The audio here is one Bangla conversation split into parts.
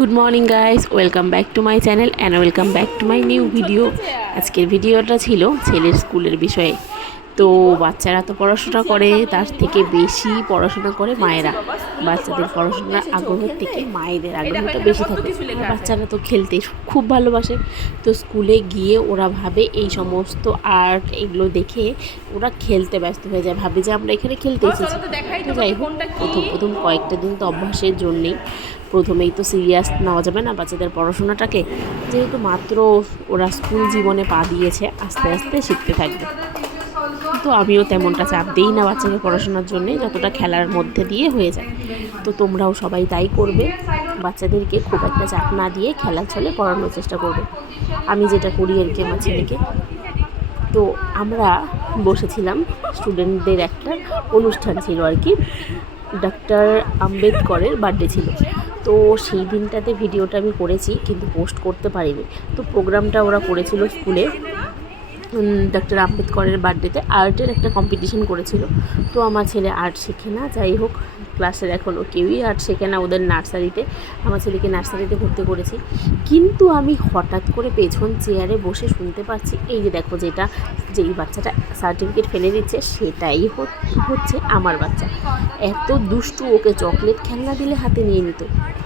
Good morning guys, welcome back to my channel and welcome back to my new video. আজকের ভিডিওটা ছিল ছেলের স্কুলের বিষয়ে। তো বাচ্চারা তো পড়াশোনা করে, তার থেকে বেশি পড়াশোনা করে মায়েরা। বাচ্চাদের পড়াশোনার আগ্রহের থেকে মায়েদের আগ্রহটা বেশি থাকে। আর বাচ্চারা তো খেলতে খুব ভালোবাসে। তো স্কুলে গিয়ে ওরা ভাবে এই সমস্ত আর্ট এগুলো দেখে ওরা খেলতে ব্যস্ত হয়ে যায়, ভাবে যে আমরা এখানে খেলতে এসেছি। তো যাই হোক, প্রথম কয়েকটা দিন তো অভ্যাসের জন্যেই, প্রথমেই তো সিরিয়াস নেওয়া যাবে না বাচ্চাদের পড়াশোনাটাকে, যেহেতু মাত্র ওরা স্কুল জীবনে পা দিয়েছে, আস্তে আস্তে শিখতে থাকবে। তো আমিও তেমনটা চাপ দিই না বাচ্চাকে পড়াশোনার জন্যে, যতটা খেলার মধ্যে দিয়ে হয়ে যায়। তো তোমরাও সবাই তাই করবে, বাচ্চাদেরকে খুব একটা চাপ না দিয়ে খেলার ছলে পড়ানোর চেষ্টা করবে। আমি যেটা করি আর কি আমার ছেলেকে। তো আমরা বসেছিলাম, স্টুডেন্টদের একটা অনুষ্ঠান ছিল আর কি, ডক্টর আম্বেদকরের বার্থডে ছিল। তো সেই দিনটাতে ভিডিওটা আমি করেছি, কিন্তু পোস্ট করতে পারিনি। তো প্রোগ্রামটা ওরা করেছিল স্কুলে, ডক্টর আম্বেদকরের বার্থডেতে আর্টের একটা কম্পিটিশন করেছিল। তো আমার ছেলে আর্ট শেখে না, যাই হোক ক্লাসের এখনও কেউই আর্ট শেখে না, ওদের নার্সারিতে, আমার ছেলেকে নার্সারিতে ভর্তি করেছি। কিন্তু আমি হঠাৎ করে পেছন চেয়ারে বসে শুনতে পাচ্ছি, এই যে দেখো যেই বাচ্চাটা সার্টিফিকেট ফেলে দিচ্ছে সেটাই হচ্ছে আমার বাচ্চা। এত দুষ্টু, ওকে চকলেট খেলনা দিলে হাতে নিয়ে নিত।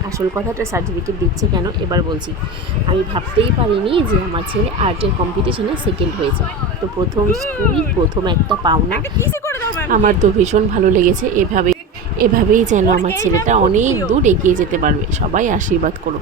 আসল কথাটা সার্টিফিকেট দিচ্ছে কেন এবার বলছি। আমি ভাবতেই পারিনি যে আমার ছেলে আর্টের কম্পিটিশনে সেকেন্ড হয়েছে। তো প্রথম স্কুল, প্রথম একটা পাওনা, আমার তো ভীষণ ভালো লেগেছে। এভাবেই যেন আমার ছেলেটা অনেক দূর এগিয়ে যেতে পারবে। সবাই আশীর্বাদ করো।